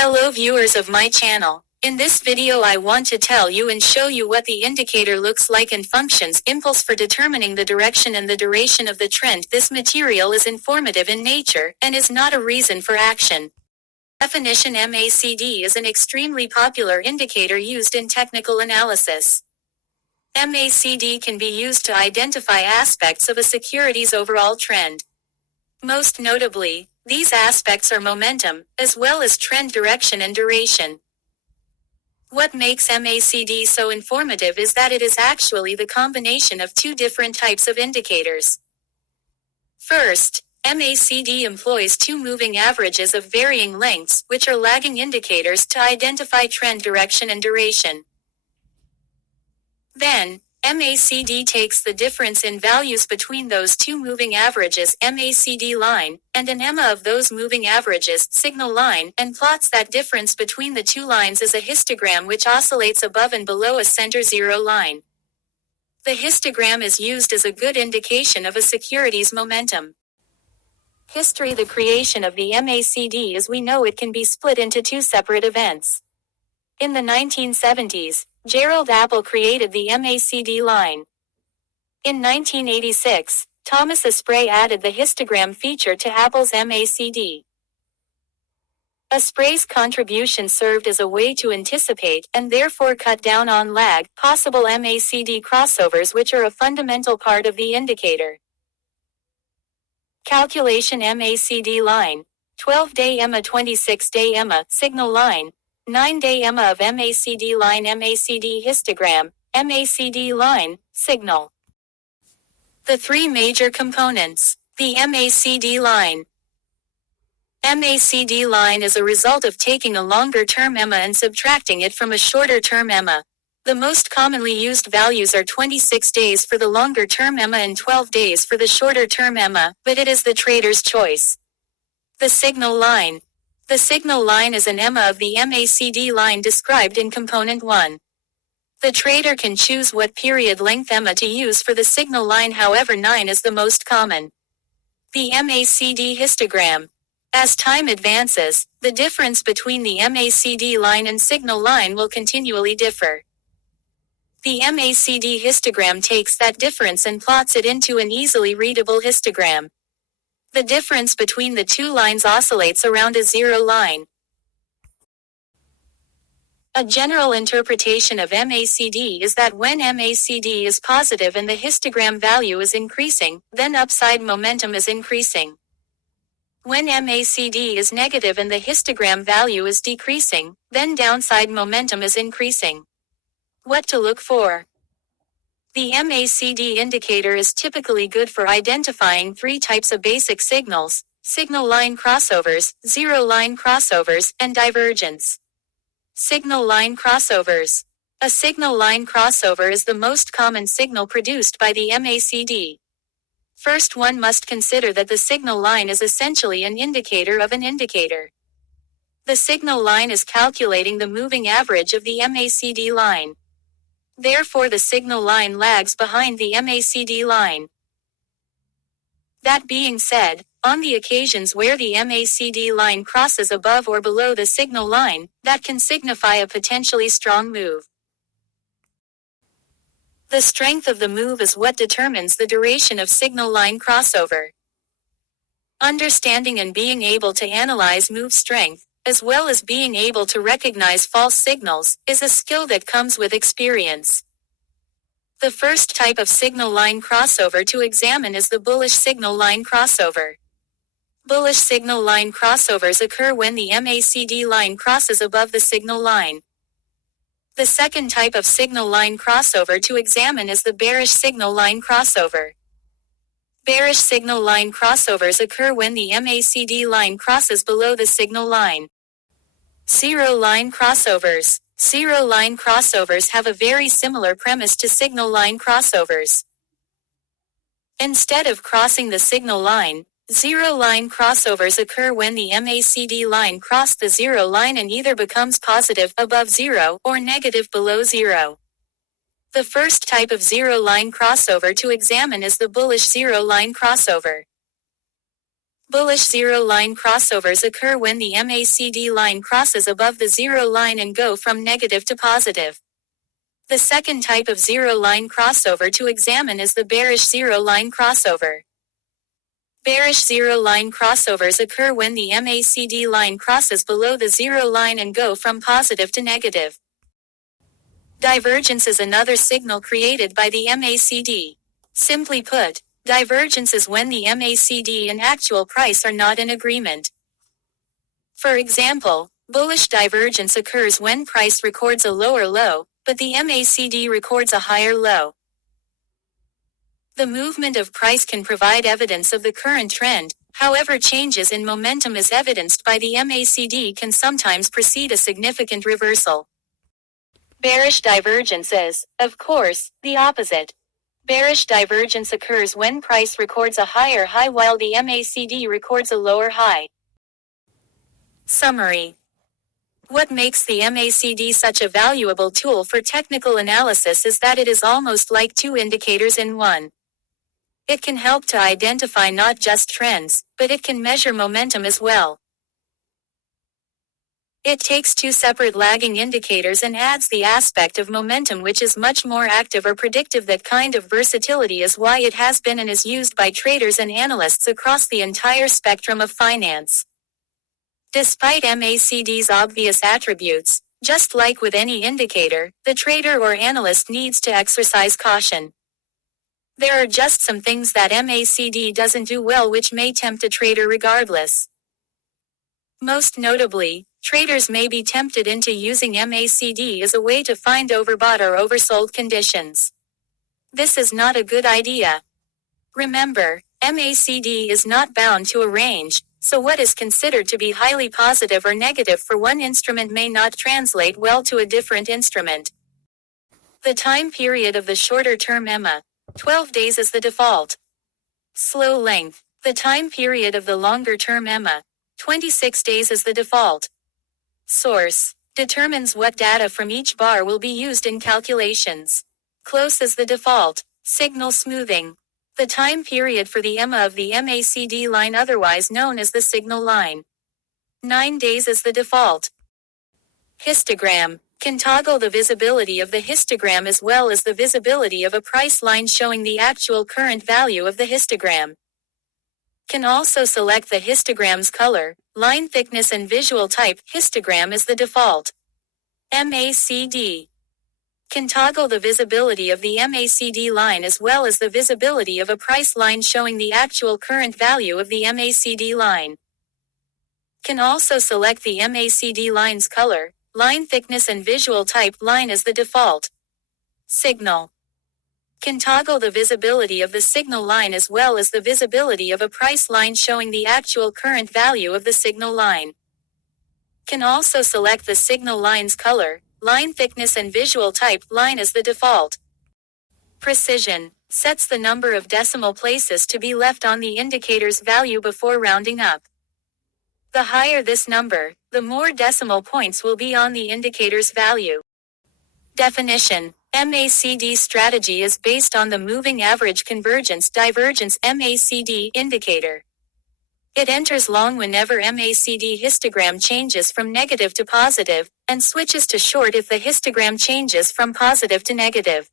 Hello viewers of my channel. In this video I want to tell you and show you what the indicator looks like and functions impulse for determining the direction and the duration of the trend. This material is informative in nature and is not a reason for action. Definition: MACD is an extremely popular indicator used in technical analysis. MACD can be used to identify aspects of a security's overall trend. Most notably, these aspects are momentum, as well as trend direction and duration. What makes MACD so informative is that it is actually the combination of two different types of indicators. First, MACD employs two moving averages of varying lengths, which are lagging indicators to identify trend direction and duration. Then, MACD takes the difference in values between those two moving averages, MACD line, and an EMA of those moving averages, signal line, and plots that difference between the two lines as a histogram which oscillates above and below a center zero line. The histogram is used as a good indication of a security's momentum. History: the creation of the MACD as we know it can be split into two separate events. In the 1970s, Gerald Apple created the MACD line. In 1986, Thomas Asprey added the histogram feature to Apple's MACD. Asprey's contribution served as a way to anticipate, and therefore cut down on lag, possible MACD crossovers which are a fundamental part of the indicator. Calculation: MACD line, 12-day EMA, 26-day EMA, signal line, 9-day EMA of MACD line, MACD histogram, MACD line, signal. The three major components. The MACD line. MACD line is a result of taking a longer-term EMA and subtracting it from a shorter-term EMA. The most commonly used values are 26 days for the longer-term EMA and 12 days for the shorter-term EMA, but it is the trader's choice. The signal line. The signal line is an EMA of the MACD line described in Component 1. The trader can choose what period length EMA to use for the signal line, however 9 is the most common. The MACD histogram. As time advances, the difference between the MACD line and signal line will continually differ. The MACD histogram takes that difference and plots it into an easily readable histogram. The difference between the two lines oscillates around a zero line. A general interpretation of MACD is that when MACD is positive and the histogram value is increasing, then upside momentum is increasing. When MACD is negative and the histogram value is decreasing, then downside momentum is increasing. What to look for? The MACD indicator is typically good for identifying three types of basic signals: signal line crossovers, zero line crossovers, and divergence. Signal line crossovers. A signal line crossover is the most common signal produced by the MACD. First, one must consider that the signal line is essentially an indicator of an indicator. The signal line is calculating the moving average of the MACD line. Therefore, the signal line lags behind the MACD line. That being said, on the occasions where the MACD line crosses above or below the signal line, that can signify a potentially strong move. The strength of the move is what determines the duration of signal line crossover. Understanding and being able to analyze move strength, as well as being able to recognize false signals, is a skill that comes with experience. The first type of signal line crossover to examine is the bullish signal line crossover. Bullish signal line crossovers occur when the MACD line crosses above the signal line. The second type of signal line crossover to examine is the bearish signal line crossover. Bearish signal line crossovers occur when the MACD line crosses below the signal line. Zero line crossovers. Zero line crossovers have a very similar premise to signal line crossovers. Instead of crossing the signal line, zero line crossovers occur when the MACD line crosses the zero line and either becomes positive above zero or negative below zero. The first type of zero line crossover to examine is the bullish zero line crossover. Bullish zero-line crossovers occur when the MACD line crosses above the zero line and go from negative to positive. The second type of zero-line crossover to examine is the bearish zero-line crossover. Bearish zero-line crossovers occur when the MACD line crosses below the zero line and go from positive to negative. Divergence is another signal created by the MACD. Simply put, divergence is when the MACD and actual price are not in agreement. For example, bullish divergence occurs when price records a lower low, but the MACD records a higher low. The movement of price can provide evidence of the current trend, however changes in momentum as evidenced by the MACD can sometimes precede a significant reversal. Bearish divergence is, of course, the opposite. Bearish divergence occurs when price records a higher high while the MACD records a lower high. Summary. What makes the MACD such a valuable tool for technical analysis is that it is almost like two indicators in one. It can help to identify not just trends, but it can measure momentum as well. It takes two separate lagging indicators and adds the aspect of momentum which is much more active or predictive. That kind of versatility is why it has been and is used by traders and analysts across the entire spectrum of finance. Despite MACD's obvious attributes, just like with any indicator, the trader or analyst needs to exercise caution. There are just some things that MACD doesn't do well which may tempt a trader regardless. Most notably, traders may be tempted into using MACD as a way to find overbought or oversold conditions. This is not a good idea. Remember, MACD is not bound to a range, so what is considered to be highly positive or negative for one instrument may not translate well to a different instrument. The time period of the shorter-term EMA, 12 days is the default. Slow length, the time period of the longer-term EMA, 26 days is the default. Source, determines what data from each bar will be used in calculations. Close is the default. Signal smoothing, the time period for the EMA of the MACD line otherwise known as the signal line. 9 days is the default. Histogram, can toggle the visibility of the histogram as well as the visibility of a price line showing the actual current value of the histogram. Can also select the histogram's color, line thickness and visual type. Histogram is the default. MACD. Can toggle the visibility of the MACD line as well as the visibility of a price line showing the actual current value of the MACD line. Can also select the MACD line's color, line thickness and visual type. Line is the default. Signal. Can toggle the visibility of the signal line as well as the visibility of a price line showing the actual current value of the signal line. Can also select the signal line's color, line thickness and visual type. Line is the default. Precision, sets the number of decimal places to be left on the indicator's value before rounding up. The higher this number, the more decimal points will be on the indicator's value. Definition. MACD strategy is based on the moving average convergence divergence MACD indicator. It enters long whenever MACD histogram changes from negative to positive, and switches to short if the histogram changes from positive to negative.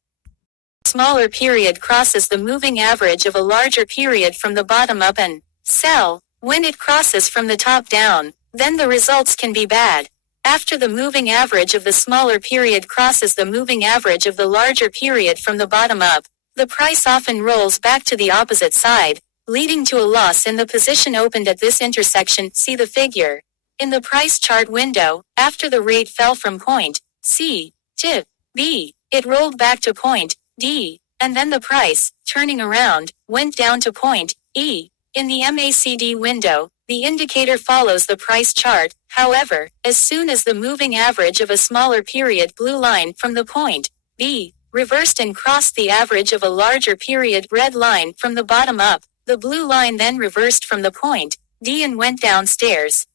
Smaller period crosses the moving average of a larger period from the bottom up and sell. When it crosses from the top down, then the results can be bad. After the moving average of the smaller period crosses the moving average of the larger period from the bottom up, the price often rolls back to the opposite side, leading to a loss in the position opened at this intersection. See the figure. In the price chart window, after the rate fell from point C to B, it rolled back to point D, and then the price, turning around, went down to point E. In the MACD window, the indicator follows the price chart. However, as soon as the moving average of a smaller period blue line from the point B reversed and crossed the average of a larger period red line from the bottom up, the blue line then reversed from the point D and went downstairs.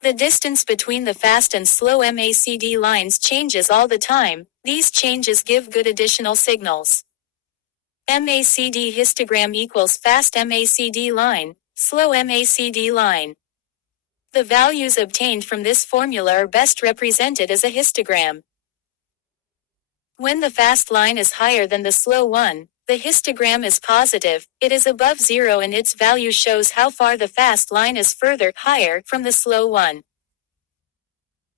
The distance between the fast and slow MACD lines changes all the time. These changes give good additional signals. MACD histogram equals fast MACD line, slow MACD line. The values obtained from this formula are best represented as a histogram. When the fast line is higher than the slow one, the histogram is positive, it is above zero and its value shows how far the fast line is further higher from the slow one.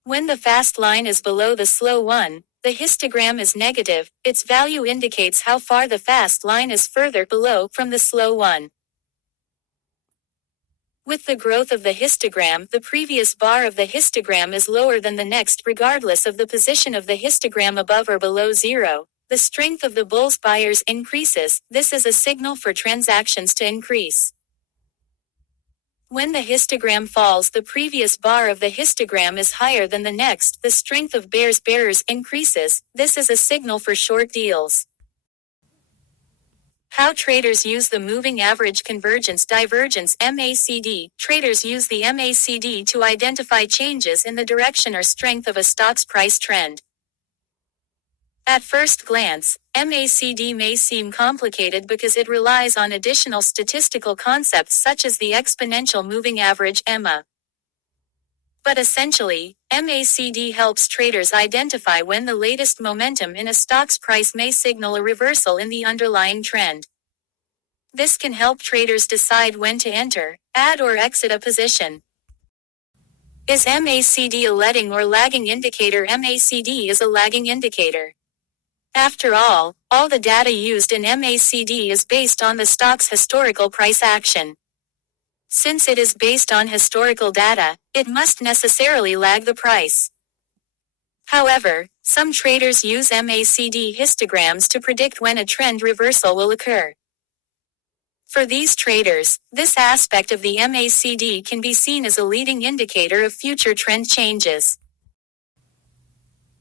When the fast line is below the slow one, the histogram is negative, its value indicates how far the fast line is further below from the slow one. With the growth of the histogram, the previous bar of the histogram is lower than the next regardless of the position of the histogram above or below zero. The strength of the bulls buyers increases, this is a signal for transactions to increase. When the histogram falls, the previous bar of the histogram is higher than the next, the strength of bears increases, this is a signal for short deals. How traders use the moving average convergence divergence MACD. Traders use the MACD to identify changes in the direction or strength of a stock's price trend. At first glance, MACD may seem complicated because it relies on additional statistical concepts such as the exponential moving average EMA. But essentially, MACD helps traders identify when the latest momentum in a stock's price may signal a reversal in the underlying trend. This can help traders decide when to enter, add or exit a position. Is MACD a leading or lagging indicator? MACD is a lagging indicator. After all the data used in MACD is based on the stock's historical price action. Since it is based on historical data, it must necessarily lag the price. However, some traders use MACD histograms to predict when a trend reversal will occur. For these traders, this aspect of the MACD can be seen as a leading indicator of future trend changes.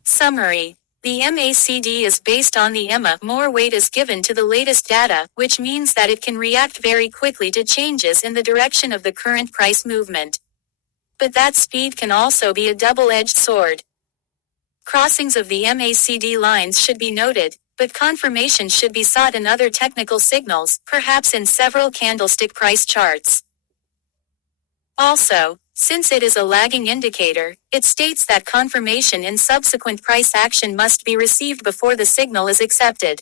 Summary: the MACD is based on the EMA. More weight is given to the latest data, which means that it can react very quickly to changes in the direction of the current price movement. But that speed can also be a double-edged sword. Crossings of the MACD lines should be noted, but confirmation should be sought in other technical signals, perhaps in several candlestick price charts. Also, since it is a lagging indicator, it states that confirmation in subsequent price action must be received before the signal is accepted.